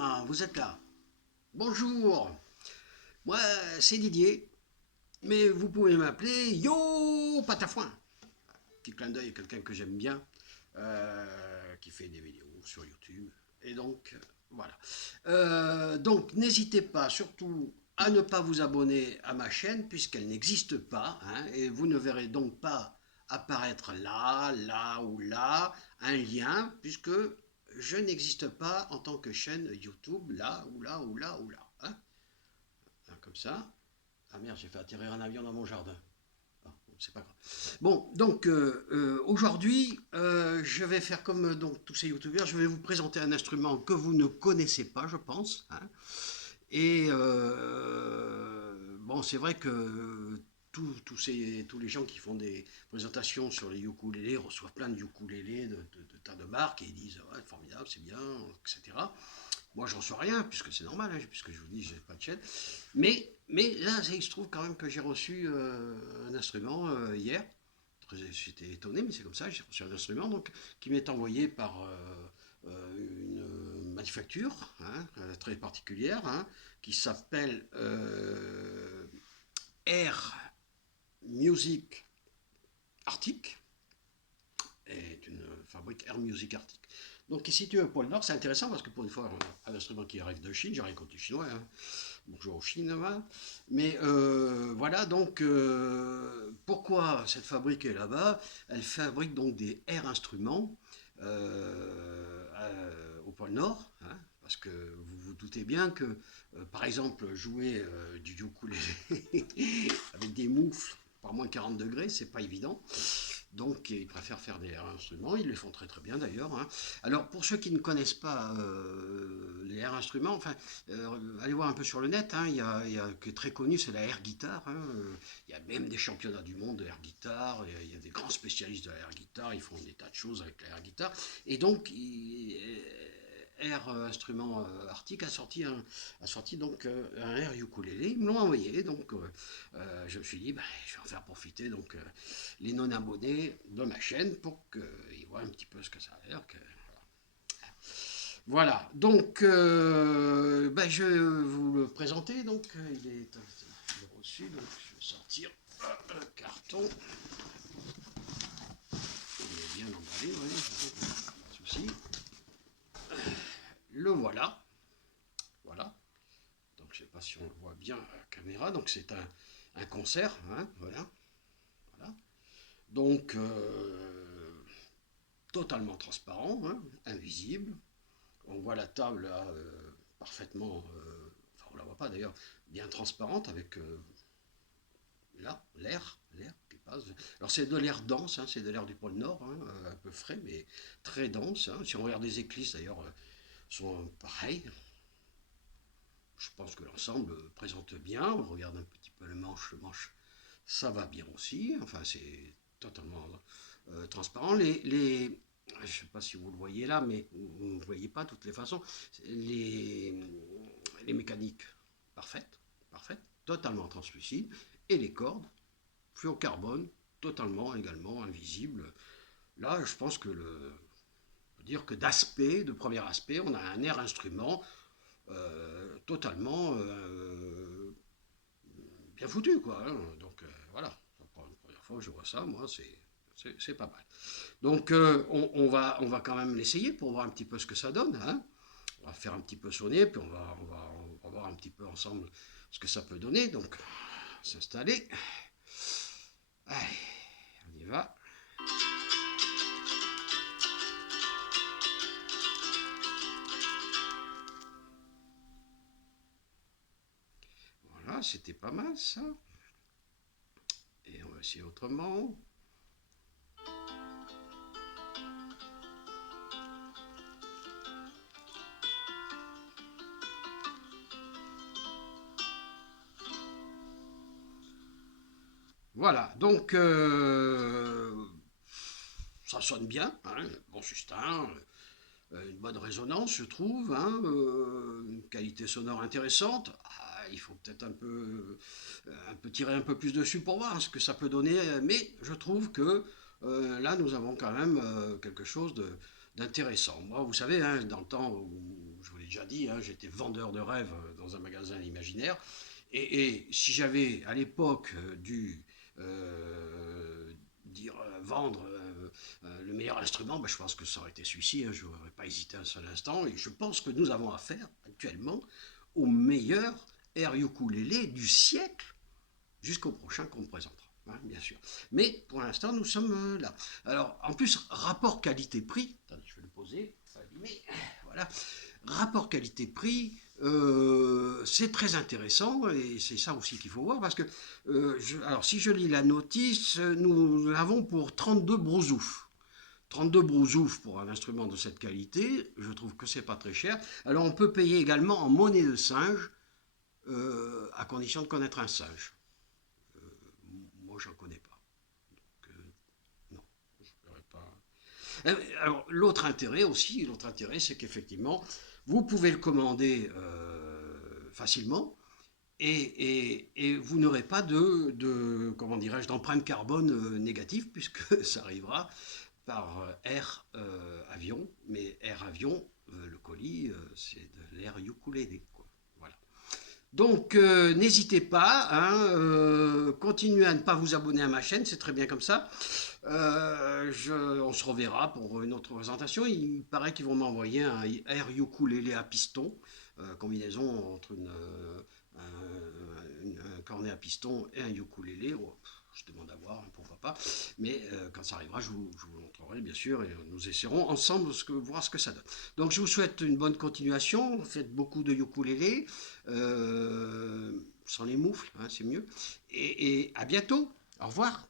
Ah, vous êtes là. Bonjour. Moi, c'est Didier. Mais vous pouvez m'appeler Yo Patafouin. Petit clin d'œil à quelqu'un que j'aime bien, qui fait des vidéos sur YouTube. Et donc, voilà. Donc, n'hésitez pas, surtout, à ne pas vous abonner à ma chaîne, puisqu'elle n'existe pas. Hein, et vous ne verrez donc pas apparaître là, là ou là, un lien, puisque je n'existe pas en tant que chaîne YouTube, là ou là ou là ou là. Hein. Comme ça. Ah merde, j'ai fait atterrir un avion dans mon jardin. Ah, c'est pas grave. Bon, donc aujourd'hui, je vais faire comme donc, tous ces youtubeurs, je vais vous présenter un instrument que vous ne connaissez pas, je pense. Hein. Et bon, c'est vrai que tous les gens qui font des présentations sur les ukulélés reçoivent plein de ukulélés de tas de marques et ils disent ouais, formidable, c'est bien, etc. Moi, j'en sais rien, puisque c'est normal, hein, puisque je vous dis, j'ai pas de chaîne. Mais là, il se trouve quand même que j'ai reçu un instrument hier. J'étais étonné, mais c'est comme ça, j'ai reçu un instrument donc, qui m'est envoyé par une manufacture hein, très particulière hein, qui s'appelle Air Music Arctic, est une fabrique Air Music Arctic. Donc, qui est située au pôle Nord, c'est intéressant parce que pour une fois, un instrument qui arrive de Chine, j'ai rien contre les Chinois, hein. Bonjour aux Chinois. Mais voilà, donc, pourquoi cette fabrique est là-bas? Elle fabrique donc des Air instruments au pôle Nord, hein, parce que vous vous doutez bien que, par exemple, jouer du ukulélé avec des moufles par moins 40 degrés, c'est pas évident. Donc ils préfèrent faire des air instruments, ils les font très très bien d'ailleurs. Hein. Alors pour ceux qui ne connaissent pas les air instruments, enfin, allez voir un peu sur le net, hein, il y a que très connu, c'est la air guitare. Hein, il y a même des championnats du monde de air guitare, il y a des grands spécialistes de la air guitare, ils font des tas de choses avec la air guitare. Et donc Air Instrument Arctic a sorti donc un air ukulélé, ils me l'ont envoyé, donc je me suis dit, bah, je vais en faire profiter donc les non-abonnés de ma chaîne pour qu'ils voient un petit peu ce que ça a l'air. Voilà, donc ben, je vais vous le présenter. Donc il est reçu, donc je vais sortir le carton. Il est bien emballé, ouais, pas de souci. Le voilà, voilà. Donc je ne sais pas si on le voit bien à la caméra. Donc c'est un concert, hein, voilà, voilà. Donc totalement transparent, hein, invisible. On voit la table là, parfaitement, enfin on la voit pas d'ailleurs, bien transparente avec là l'air qui passe. Alors c'est de l'air dense, hein, c'est de l'air du pôle Nord, hein, un peu frais mais très dense. Hein. Si on regarde les éclisses d'ailleurs, sont pareils. Je pense que l'ensemble présente bien. On regarde un petit peu le manche, ça va bien aussi. Enfin c'est totalement transparent. Je ne sais pas si vous le voyez là, mais vous ne voyez pas de toutes les façons. Les, les mécaniques parfaites, parfaites, totalement translucides, et les cordes, fluocarbone, totalement également invisibles. Là, je pense que on peut dire que d'aspect, de premier aspect, on a un air instrument totalement bien foutu, quoi. Hein. Donc voilà, la première fois que je vois ça, moi, c'est pas mal. Donc on va quand même l'essayer pour voir un petit peu ce que ça donne. Hein. On va faire un petit peu sonner, puis on va voir un petit peu ensemble ce que ça peut donner. Donc s'installer. Allez, on y va. Voilà, c'était pas mal ça. Et on va essayer autrement. Voilà, donc ça sonne bien, hein, bon sustain, une bonne résonance, je trouve, hein, une qualité sonore intéressante. Ah, il faut peut-être un peu tirer un peu plus dessus pour voir ce que ça peut donner, mais je trouve que là, nous avons quand même quelque chose d'intéressant. Moi, vous savez, hein, dans le temps où je vous l'ai déjà dit, hein, j'étais vendeur de rêves dans un magasin imaginaire. Et si j'avais à l'époque dû dire vendre le meilleur instrument, ben, je pense que ça aurait été celui-ci, hein, je n'aurais pas hésité un seul instant. Et je pense que nous avons affaire actuellement au meilleur air ukulélé du siècle jusqu'au prochain qu'on me présentera. Hein, bien sûr. Mais pour l'instant, nous sommes là. Alors, en plus, rapport qualité-prix, attendez, je vais le poser, mais voilà, rapport qualité-prix, c'est très intéressant et c'est ça aussi qu'il faut voir parce que, alors si je lis la notice, nous l'avons pour 32 brousouf. 32 brousouf pour un instrument de cette qualité, je trouve que c'est pas très cher. Alors on peut payer également en monnaie de singe, à condition de connaître un singe. Moi, j'en connais pas. Donc, non, je ne pas. Alors, l'autre intérêt, c'est qu'effectivement, vous pouvez le commander facilement et vous n'aurez pas comment dirais-je, d'empreinte carbone négative puisque ça arrivera par air avion, mais air avion, le colis, c'est de l'air ukulélé, quoi. Voilà. Donc, n'hésitez pas, hein, continuez à ne pas vous abonner à ma chaîne, c'est très bien comme ça. On se reverra pour une autre présentation. Il paraît qu'ils vont m'envoyer un air ukulélé à piston, combinaison entre un cornet à piston et un ukulélé. Oh, je demande à voir, hein, pourquoi pas. Mais quand ça arrivera, je vous montrerai bien sûr et nous essaierons ensemble voir ce que ça donne. Donc je vous souhaite une bonne continuation. Faites beaucoup de ukulélé, sans les moufles, hein, c'est mieux. Et à bientôt. Au revoir.